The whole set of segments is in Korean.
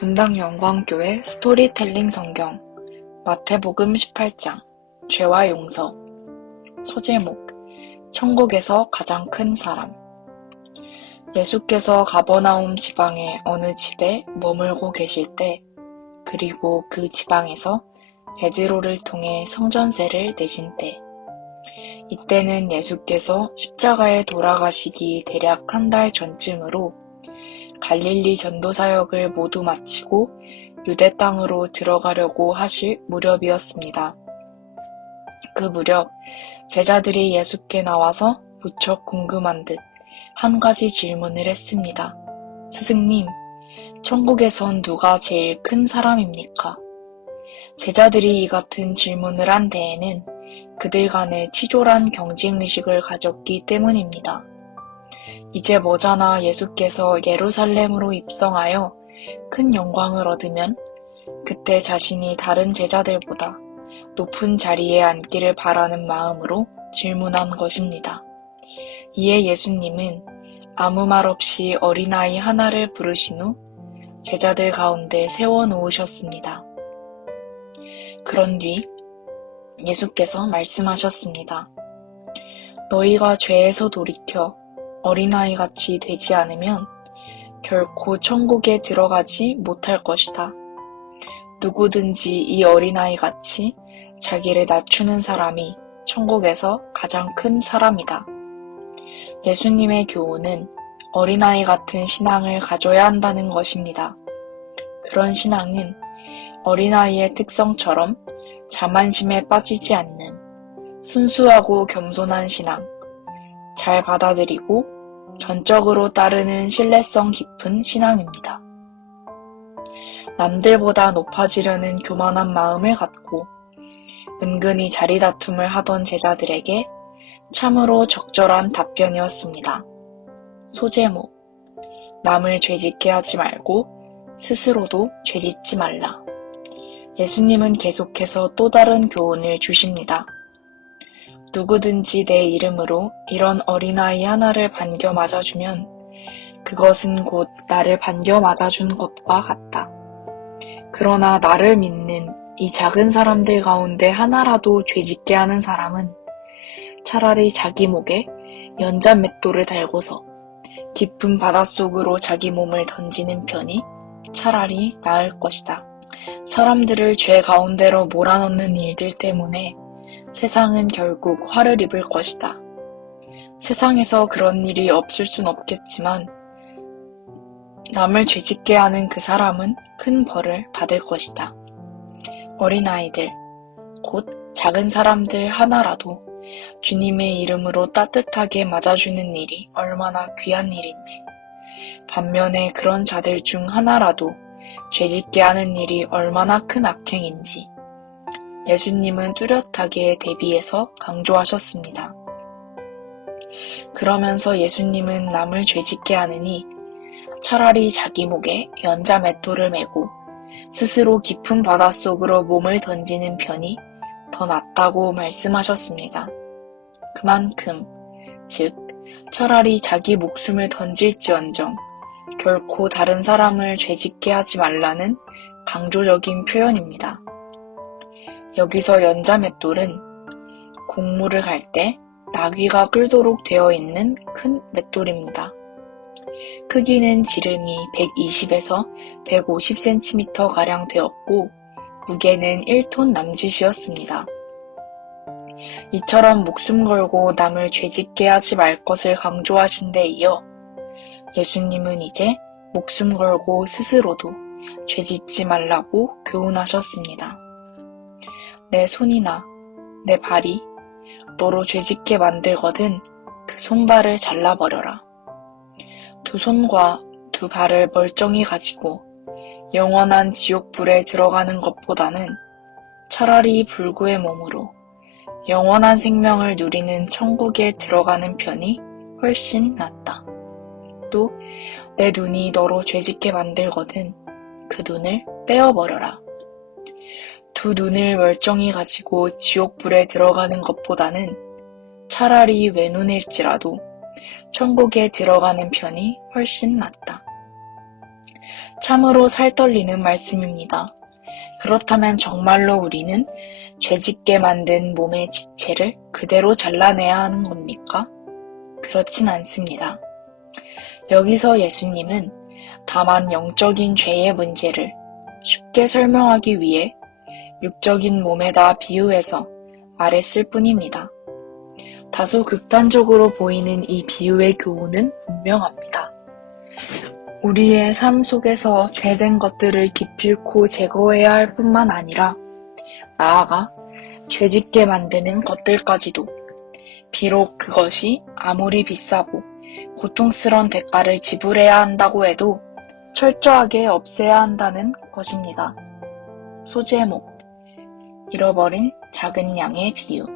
분당 영광교회 스토리텔링 성경 마태복음 18장 죄와 용서 소제목 천국에서 가장 큰 사람. 예수께서 가버나움 지방의 어느 집에 머물고 계실 때, 그리고 그 지방에서 베드로를 통해 성전세를 내신 때, 이때는 예수께서 십자가에 돌아가시기 대략 한 달 전쯤으로 갈릴리 전도사역을 모두 마치고 유대 땅으로 들어가려고 하실 무렵이었습니다. 그 무렵 제자들이 예수께 나와서 무척 궁금한 듯 한 가지 질문을 했습니다. 스승님, 천국에선 누가 제일 큰 사람입니까? 제자들이 이 같은 질문을 한 데에는 그들 간에 치졸한 경쟁의식을 가졌기 때문입니다. 이제 머지않아 예수께서 예루살렘으로 입성하여 큰 영광을 얻으면 그때 자신이 다른 제자들보다 높은 자리에 앉기를 바라는 마음으로 질문한 것입니다. 이에 예수님은 아무 말 없이 어린아이 하나를 부르신 후 제자들 가운데 세워놓으셨습니다. 그런 뒤 예수께서 말씀하셨습니다. 너희가 죄에서 돌이켜 어린아이같이 되지 않으면 결코 천국에 들어가지 못할 것이다. 누구든지 이 어린아이같이 자기를 낮추는 사람이 천국에서 가장 큰 사람이다. 예수님의 교훈은 어린아이 같은 신앙을 가져야 한다는 것입니다. 그런 신앙은 어린아이의 특성처럼 자만심에 빠지지 않는 순수하고 겸손한 신앙, 잘 받아들이고 전적으로 따르는 신뢰성 깊은 신앙입니다. 남들보다 높아지려는 교만한 마음을 갖고 은근히 자리다툼을 하던 제자들에게 참으로 적절한 답변이었습니다. 소제목, 남을 죄짓게 하지 말고 스스로도 죄짓지 말라. 예수님은 계속해서 또 다른 교훈을 주십니다. 누구든지 내 이름으로 이런 어린아이 하나를 반겨 맞아주면 그것은 곧 나를 반겨 맞아준 것과 같다. 그러나 나를 믿는 이 작은 사람들 가운데 하나라도 죄짓게 하는 사람은 차라리 자기 목에 연자 맷돌을 달고서 깊은 바닷속으로 자기 몸을 던지는 편이 차라리 나을 것이다. 사람들을 죄 가운데로 몰아넣는 일들 때문에 세상은 결국 화를 입을 것이다. 세상에서 그런 일이 없을 순 없겠지만 남을 죄짓게 하는 그 사람은 큰 벌을 받을 것이다. 어린아이들, 곧 작은 사람들 하나라도 주님의 이름으로 따뜻하게 맞아주는 일이 얼마나 귀한 일인지, 반면에 그런 자들 중 하나라도 죄짓게 하는 일이 얼마나 큰 악행인지 예수님은 뚜렷하게 대비해서 강조하셨습니다. 그러면서 예수님은 남을 죄짓게 하느니 차라리 자기 목에 연자 맷돌을 메고 스스로 깊은 바닷속으로 몸을 던지는 편이 더 낫다고 말씀하셨습니다. 그만큼, 즉, 차라리 자기 목숨을 던질지언정 결코 다른 사람을 죄짓게 하지 말라는 강조적인 표현입니다. 여기서 연자 맷돌은 곡물을 갈 때 나귀가 끌도록 되어 있는 큰 맷돌입니다. 크기는 지름이 120에서 150cm가량 되었고 무게는 1톤 남짓이었습니다. 이처럼 목숨 걸고 남을 죄짓게 하지 말 것을 강조하신 데 이어 예수님은 이제 목숨 걸고 스스로도 죄짓지 말라고 교훈하셨습니다. 내 손이나 내 발이 너로 죄짓게 만들거든 그 손발을 잘라버려라. 두 손과 두 발을 멀쩡히 가지고 영원한 지옥불에 들어가는 것보다는 차라리 불구의 몸으로 영원한 생명을 누리는 천국에 들어가는 편이 훨씬 낫다. 또 내 눈이 너로 죄짓게 만들거든 그 눈을 떼어버려라. 두 눈을 멀쩡히 가지고 지옥불에 들어가는 것보다는 차라리 외눈일지라도 천국에 들어가는 편이 훨씬 낫다. 참으로 살떨리는 말씀입니다. 그렇다면 정말로 우리는 죄짓게 만든 몸의 지체를 그대로 잘라내야 하는 겁니까? 그렇진 않습니다. 여기서 예수님은 다만 영적인 죄의 문제를 쉽게 설명하기 위해 육적인 몸에다 비유해서 말했을 뿐입니다. 다소 극단적으로 보이는 이 비유의 교훈은 분명합니다. 우리의 삶 속에서 죄된 것들을 기필코 제거해야 할 뿐만 아니라 나아가 죄짓게 만드는 것들까지도 비록 그것이 아무리 비싸고 고통스러운 대가를 지불해야 한다고 해도 철저하게 없애야 한다는 것입니다. 소제목, 잃어버린 작은 양의 비유.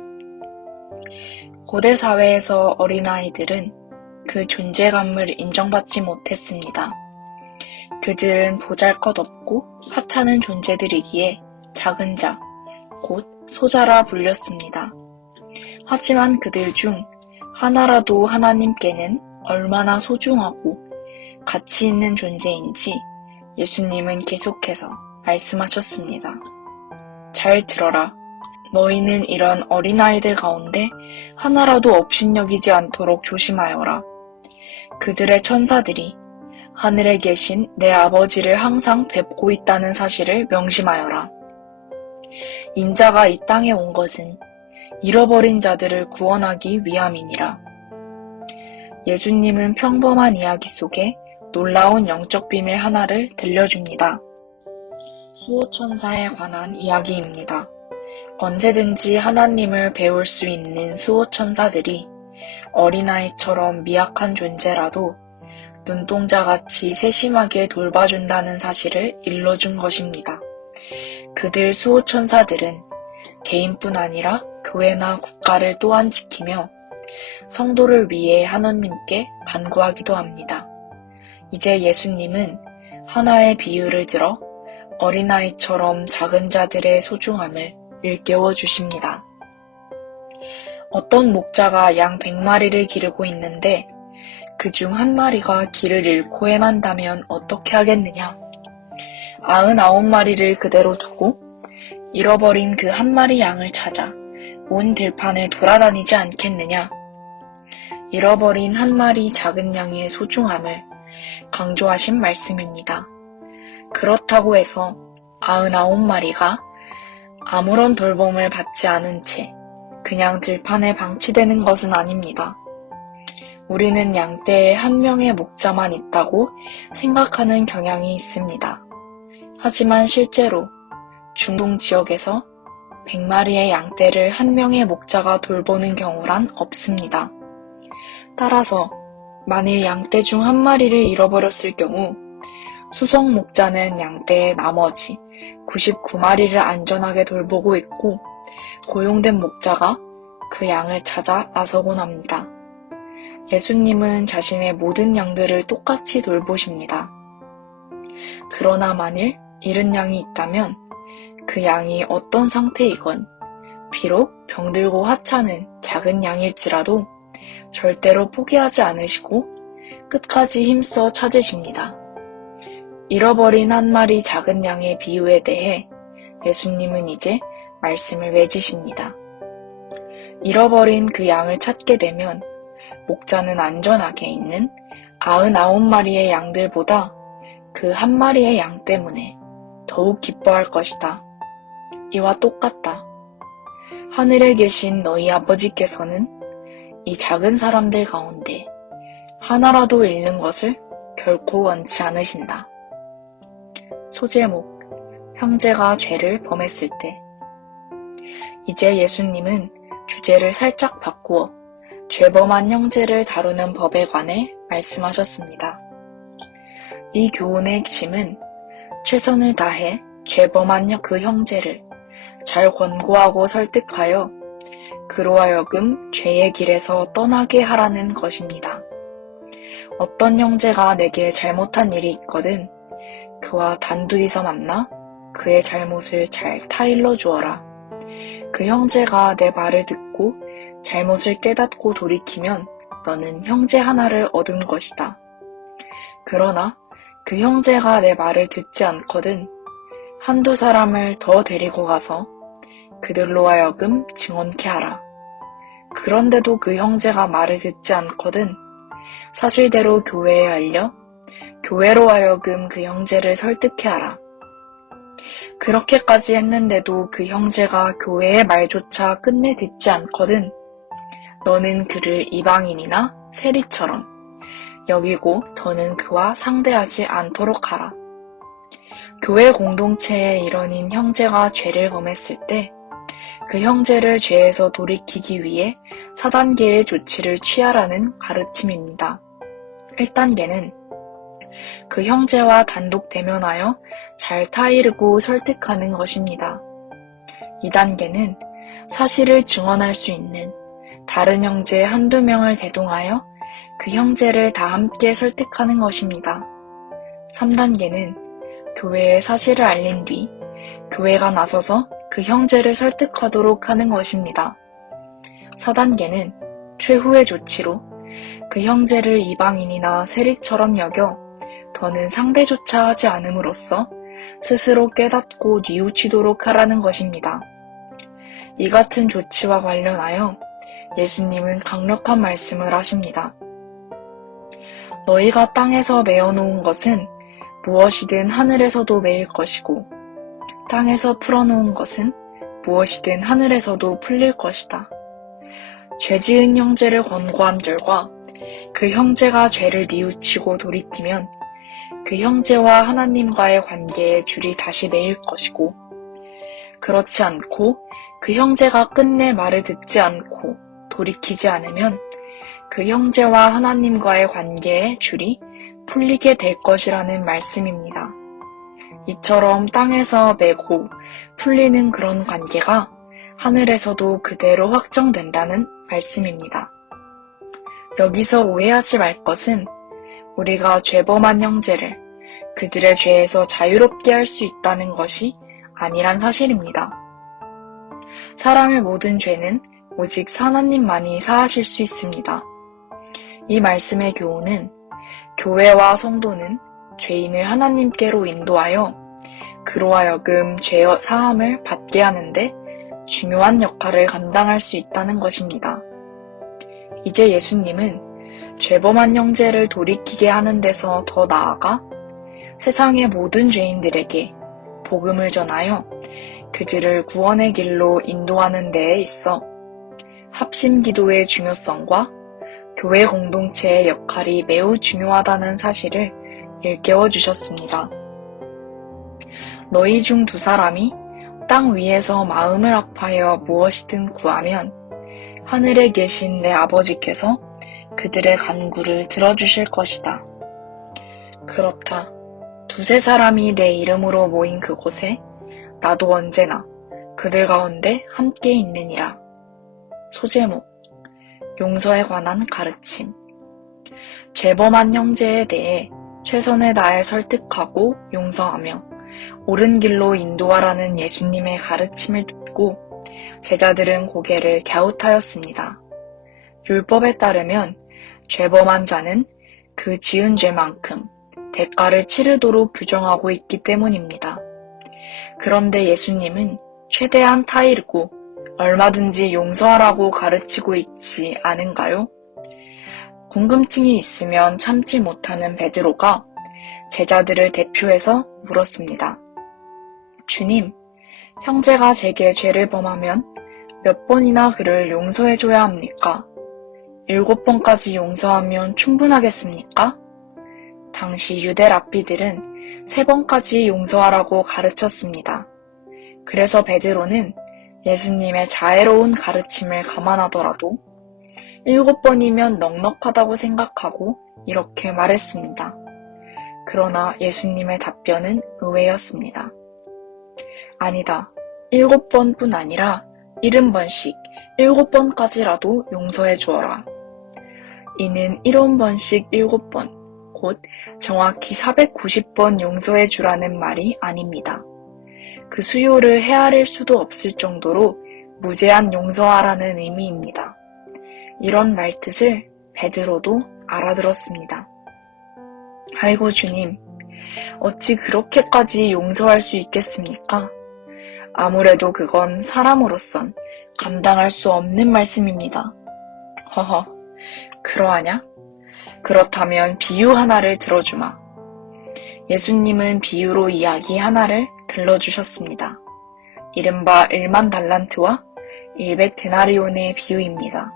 고대 사회에서 어린아이들은 그 존재감을 인정받지 못했습니다. 그들은 보잘것없고 하찮은 존재들이기에 작은 자, 곧 소자라 불렸습니다. 하지만 그들 중 하나라도 하나님께는 얼마나 소중하고 가치 있는 존재인지 예수님은 계속해서 말씀하셨습니다. 잘 들어라. 너희는 이런 어린아이들 가운데 하나라도 업신여기지 않도록 조심하여라. 그들의 천사들이 하늘에 계신 내 아버지를 항상 뵙고 있다는 사실을 명심하여라. 인자가 이 땅에 온 것은 잃어버린 자들을 구원하기 위함이니라. 예수님은 평범한 이야기 속에 놀라운 영적 비밀 하나를 들려줍니다. 수호천사에 관한 이야기입니다. 언제든지 하나님을 배울 수 있는 수호천사들이 어린아이처럼 미약한 존재라도 눈동자같이 세심하게 돌봐준다는 사실을 일러준 것입니다. 그들 수호천사들은 개인뿐 아니라 교회나 국가를 또한 지키며 성도를 위해 하느님께 간구하기도 합니다. 이제 예수님은 하나의 비유를 들어 어린아이처럼 작은 자들의 소중함을 일깨워 주십니다. 어떤 목자가 양 100마리를 기르고 있는데 그 중 한 마리가 길을 잃고 헤만다면 어떻게 하겠느냐? 99마리를 그대로 두고 잃어버린 그 한 마리 양을 찾아 온 들판을 돌아다니지 않겠느냐? 잃어버린 한 마리 작은 양의 소중함을 강조하신 말씀입니다. 그렇다고 해서 99마리가 아무런 돌봄을 받지 않은 채 그냥 들판에 방치되는 것은 아닙니다. 우리는 양떼에 한 명의 목자만 있다고 생각하는 경향이 있습니다. 하지만 실제로 중동 지역에서 100마리의 양떼를 한 명의 목자가 돌보는 경우란 없습니다. 따라서 만일 양떼 중 한 마리를 잃어버렸을 경우 수석 목자는 양떼의 나머지 99마리를 안전하게 돌보고 있고 고용된 목자가 그 양을 찾아 나서곤 합니다. 예수님은 자신의 모든 양들을 똑같이 돌보십니다. 그러나 만일 잃은 양이 있다면 그 양이 어떤 상태이건 비록 병들고 하찮은 작은 양일지라도 절대로 포기하지 않으시고 끝까지 힘써 찾으십니다. 잃어버린 한 마리 작은 양의 비유에 대해 예수님은 이제 말씀을 맺으십니다. 잃어버린 그 양을 찾게 되면 목자는 안전하게 있는 99마리의 양들보다 그 한 마리의 양 때문에 더욱 기뻐할 것이다. 이와 똑같다. 하늘에 계신 너희 아버지께서는 이 작은 사람들 가운데 하나라도 잃는 것을 결코 원치 않으신다. 소제목, 형제가 죄를 범했을 때. 이제 예수님은 주제를 살짝 바꾸어 죄범한 형제를 다루는 법에 관해 말씀하셨습니다. 이 교훈의 핵심은 최선을 다해 죄범한 그 형제를 잘 권고하고 설득하여 그로 하여금 죄의 길에서 떠나게 하라는 것입니다. 어떤 형제가 내게 잘못한 일이 있거든 그와 단둘이서 만나 그의 잘못을 잘 타일러 주어라. 그 형제가 내 말을 듣고 잘못을 깨닫고 돌이키면 너는 형제 하나를 얻은 것이다. 그러나 그 형제가 내 말을 듣지 않거든 한두 사람을 더 데리고 가서 그들로 하여금 증언케 하라. 그런데도 그 형제가 말을 듣지 않거든 사실대로 교회에 알려 교회로 하여금 그 형제를 설득케 하라. 그렇게까지 했는데도 그 형제가 교회의 말조차 끝내 듣지 않거든 너는 그를 이방인이나 세리처럼 여기고 더는 그와 상대하지 않도록 하라. 교회 공동체의 일원인 형제가 죄를 범했을 때 그 형제를 죄에서 돌이키기 위해 4단계의 조치를 취하라는 가르침입니다. 1단계는 그 형제와 단독 대면하여 잘 타이르고 설득하는 것입니다. 2단계는 사실을 증언할 수 있는 다른 형제 한두 명을 대동하여 그 형제를 다 함께 설득하는 것입니다. 3단계는 교회에 사실을 알린 뒤 교회가 나서서 그 형제를 설득하도록 하는 것입니다. 4단계는 최후의 조치로 그 형제를 이방인이나 세리처럼 여겨 더는 상대조차 하지 않음으로써 스스로 깨닫고 뉘우치도록 하라는 것입니다. 이 같은 조치와 관련하여 예수님은 강력한 말씀을 하십니다. 너희가 땅에서 메어놓은 것은 무엇이든 하늘에서도 메일 것이고 땅에서 풀어놓은 것은 무엇이든 하늘에서도 풀릴 것이다. 죄지은 형제를 권고한 결과 그 형제가 죄를 뉘우치고 돌이키면 그 형제와 하나님과의 관계에 줄이 다시 매일 것이고 그렇지 않고 그 형제가 끝내 말을 듣지 않고 돌이키지 않으면 그 형제와 하나님과의 관계에 줄이 풀리게 될 것이라는 말씀입니다. 이처럼 땅에서 매고 풀리는 그런 관계가 하늘에서도 그대로 확정된다는 말씀입니다. 여기서 오해하지 말 것은 우리가 죄범한 형제를 그들의 죄에서 자유롭게 할 수 있다는 것이 아니란 사실입니다. 사람의 모든 죄는 오직 하나님만이 사하실 수 있습니다. 이 말씀의 교훈은 교회와 성도는 죄인을 하나님께로 인도하여 그로 하여금 죄 사함을 받게 하는데 중요한 역할을 감당할 수 있다는 것입니다. 이제 예수님은 죄범한 형제를 돌이키게 하는 데서 더 나아가 세상의 모든 죄인들에게 복음을 전하여 그들을 구원의 길로 인도하는 데에 있어 합심 기도의 중요성과 교회 공동체의 역할이 매우 중요하다는 사실을 일깨워 주셨습니다. 너희 중 두 사람이 땅 위에서 마음을 합하여 무엇이든 구하면 하늘에 계신 내 아버지께서 그들의 간구를 들어주실 것이다. 그렇다. 두세 사람이 내 이름으로 모인 그곳에 나도 언제나 그들 가운데 함께 있느니라. 소제목 용서에 관한 가르침 죄범한 형제에 대해 최선을 다해 설득하고 용서하며 옳은 길로 인도하라는 예수님의 가르침을 듣고 제자들은 고개를 갸웃하였습니다. 율법에 따르면 죄범한 자는 그 지은 죄만큼 대가를 치르도록 규정하고 있기 때문입니다. 그런데 예수님은 최대한 타이르고 얼마든지 용서하라고 가르치고 있지 않은가요? 궁금증이 있으면 참지 못하는 베드로가 제자들을 대표해서 물었습니다. 주님, 형제가 제게 죄를 범하면 몇 번이나 그를 용서해줘야 합니까? 7번까지 용서하면 충분하겠습니까? 당시 유대 랍비들은 3번까지 용서하라고 가르쳤습니다. 그래서 베드로는 예수님의 자애로운 가르침을 감안하더라도 7번이면 넉넉하다고 생각하고 이렇게 말했습니다. 그러나 예수님의 답변은 의외였습니다. 아니다. 7번뿐 아니라 70번씩 7번까지라도 용서해 주어라. 이는 70번씩 7번, 곧 정확히 490번 용서해 주라는 말이 아닙니다. 그 수요를 헤아릴 수도 없을 정도로 무제한 용서하라는 의미입니다. 이런 말뜻을 베드로도 알아들었습니다. 아이고 주님, 어찌 그렇게까지 용서할 수 있겠습니까? 아무래도 그건 사람으로선 감당할 수 없는 말씀입니다. 허허, 그러하냐? 그렇다면 비유 하나를 들어주마. 예수님은 비유로 이야기 하나를 들려주셨습니다. 이른바 1만 달란트와 100데나리온의 비유입니다.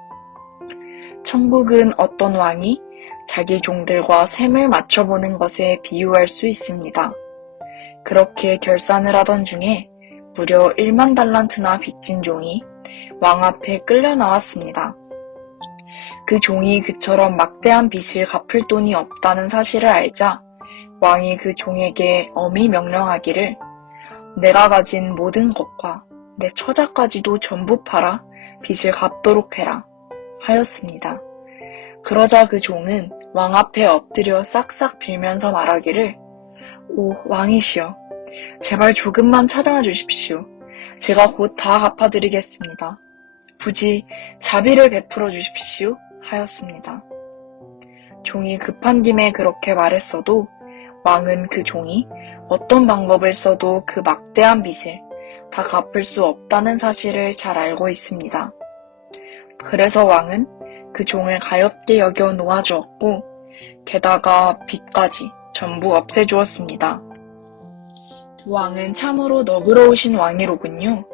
천국은 어떤 왕이 자기 종들과 셈을 맞춰보는 것에 비유할 수 있습니다. 그렇게 결산을 하던 중에 무려 1만 달란트나 빚진 종이 왕 앞에 끌려 나왔습니다. 그 종이 그처럼 막대한 빚을 갚을 돈이 없다는 사실을 알자 왕이 그 종에게 엄히 명령하기를 내가 가진 모든 것과 내 처자까지도 전부 팔아 빚을 갚도록 해라 하였습니다. 그러자 그 종은 왕 앞에 엎드려 싹싹 빌면서 말하기를 오 왕이시여 제발 조금만 찾아와 주십시오. 제가 곧 다 갚아드리겠습니다. 부디 자비를 베풀어 주십시오 하였습니다. 종이 급한 김에 그렇게 말했어도 왕은 그 종이 어떤 방법을 써도 그 막대한 빚을 다 갚을 수 없다는 사실을 잘 알고 있습니다. 그래서 왕은 그 종을 가엾게 여겨 놓아주었고 게다가 빚까지 전부 없애주었습니다. 그 왕은 참으로 너그러우신 왕이로군요.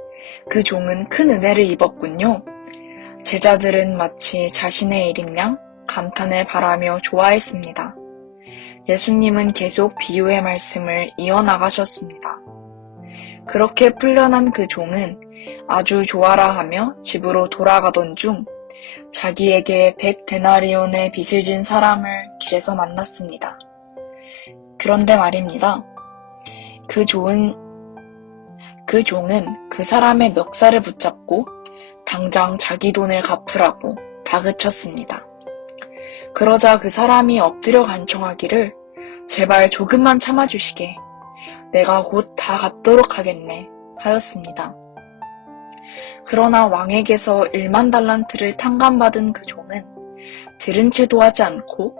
그 종은 큰 은혜를 입었군요. 제자들은 마치 자신의 일인 양 감탄을 바라며 좋아했습니다. 예수님은 계속 비유의 말씀을 이어나가셨습니다. 그렇게 풀려난 그 종은 아주 좋아라 하며 집으로 돌아가던 중 자기에게 100데나리온의 빚을 진 사람을 길에서 만났습니다. 그런데 말입니다. 그 종은 그 사람의 멱살을 붙잡고 당장 자기 돈을 갚으라고 다그쳤습니다. 그러자 그 사람이 엎드려 간청하기를 제발 조금만 참아주시게 내가 곧 다 갚도록 하겠네 하였습니다. 그러나 왕에게서 1만 달란트를 탕감받은 그 종은 들은 채도 하지 않고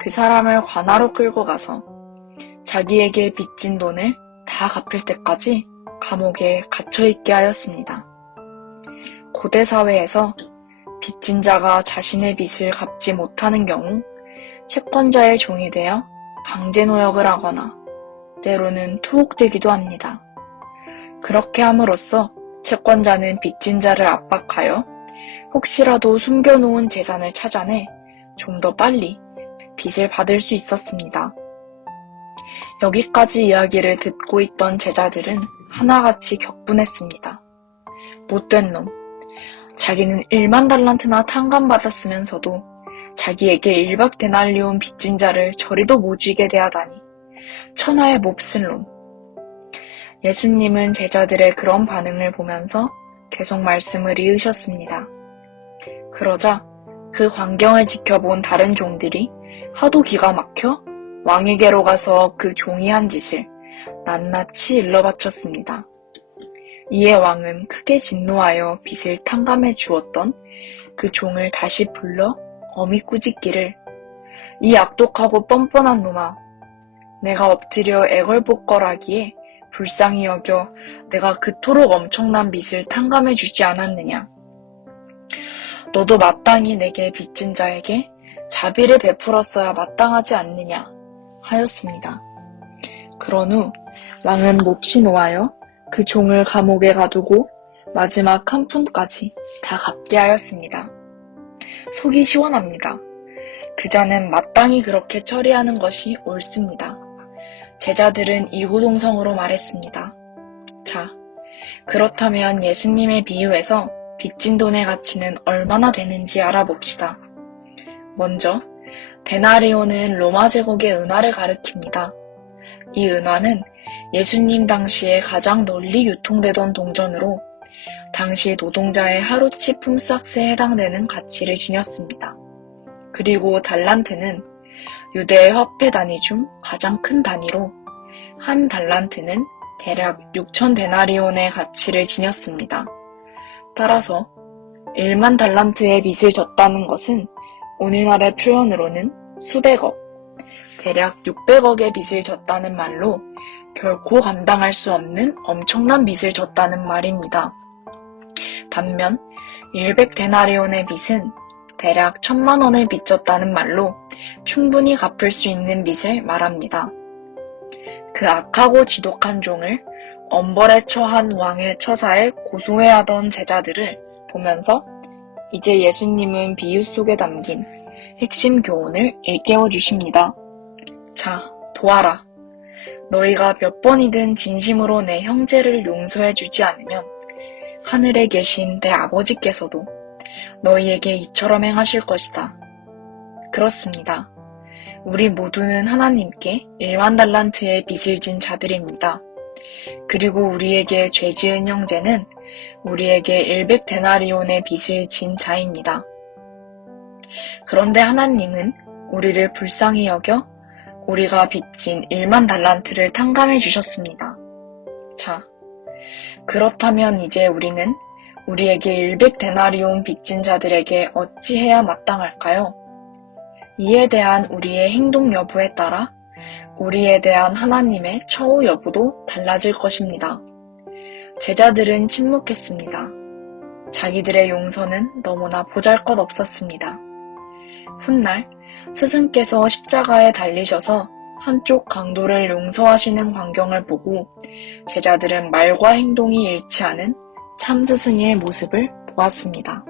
그 사람을 관하로 끌고 가서 자기에게 빚진 돈을 다 갚을 때까지 감옥에 갇혀있게 하였습니다. 고대 사회에서 빚진 자가 자신의 빚을 갚지 못하는 경우 채권자의 종이 되어 강제노역을 하거나 때로는 투옥되기도 합니다. 그렇게 함으로써 채권자는 빚진 자를 압박하여 혹시라도 숨겨놓은 재산을 찾아내 좀 더 빨리 빚을 받을 수 있었습니다. 여기까지 이야기를 듣고 있던 제자들은 하나같이 격분했습니다. 못된 놈. 자기는 1만 달란트나 탕감받았으면서도 자기에게 100데나리온 빚진 자를 저리도 모지게 대하다니 천하의 몹쓸 놈. 예수님은 제자들의 그런 반응을 보면서 계속 말씀을 이으셨습니다. 그러자 그 광경을 지켜본 다른 종들이 하도 기가 막혀 왕에게로 가서 그 종이 한 짓을 낱낱이 일러바쳤습니다. 이에 왕은 크게 진노하여 빚을 탕감해 주었던 그 종을 다시 불러 엄히 꾸짖기를 이 악독하고 뻔뻔한 놈아 내가 엎드려 애걸복걸하기에 불쌍히 여겨 내가 그토록 엄청난 빚을 탕감해 주지 않았느냐. 너도 마땅히 내게 빚진 자에게 자비를 베풀었어야 마땅하지 않느냐 하였습니다. 그런 후 왕은 몹시 노하여 그 종을 감옥에 가두고 마지막 한 푼까지 다 갚게 하였습니다. 속이 시원합니다. 그자는 마땅히 그렇게 처리하는 것이 옳습니다. 제자들은 이구동성으로 말했습니다. 자, 그렇다면 예수님의 비유에서 빚진 돈의 가치는 얼마나 되는지 알아봅시다. 먼저 데나리온은 로마 제국의 은화를 가리킵니다. 이 은화는 예수님 당시에 가장 널리 유통되던 동전으로 당시 노동자의 하루치 품삯에 해당되는 가치를 지녔습니다. 그리고 달란트는 유대의 화폐 단위 중 가장 큰 단위로 한 달란트는 대략 6,000데나리온의 가치를 지녔습니다. 따라서 1만 달란트의 빚을 졌다는 것은 오늘날의 표현으로는 수백억, 대략 600억의 빚을 졌다는 말로 결코 감당할 수 없는 엄청난 빚을 졌다는 말입니다. 반면 100데나리온의 빚은 대략 1000만 원을 빚졌다는 말로 충분히 갚을 수 있는 빚을 말합니다. 그 악하고 지독한 종을 엄벌에 처한 왕의 처사에 고소해하던 제자들을 보면서 이제 예수님은 비유 속에 담긴 핵심 교훈을 일깨워 주십니다. 자, 보아라. 너희가 몇 번이든 진심으로 내 형제를 용서해 주지 않으면 하늘에 계신 내 아버지께서도 너희에게 이처럼 행하실 것이다. 그렇습니다. 우리 모두는 하나님께 1만 달란트의 빚을 진 자들입니다. 그리고 우리에게 죄 지은 형제는 우리에게 100데나리온의 빚을 진 자입니다. 그런데 하나님은 우리를 불쌍히 여겨 우리가 빚진 1만 달란트를 탕감해 주셨습니다. 자, 그렇다면 이제 우리는 우리에게 100데나리온 빚진 자들에게 어찌해야 마땅할까요? 이에 대한 우리의 행동 여부에 따라 우리에 대한 하나님의 처우 여부도 달라질 것입니다. 제자들은 침묵했습니다. 자기들의 용서는 너무나 보잘것없었습니다. 훗날 스승께서 십자가에 달리셔서 한쪽 강도를 용서하시는 광경을 보고 제자들은 말과 행동이 일치하는 참 스승의 모습을 보았습니다.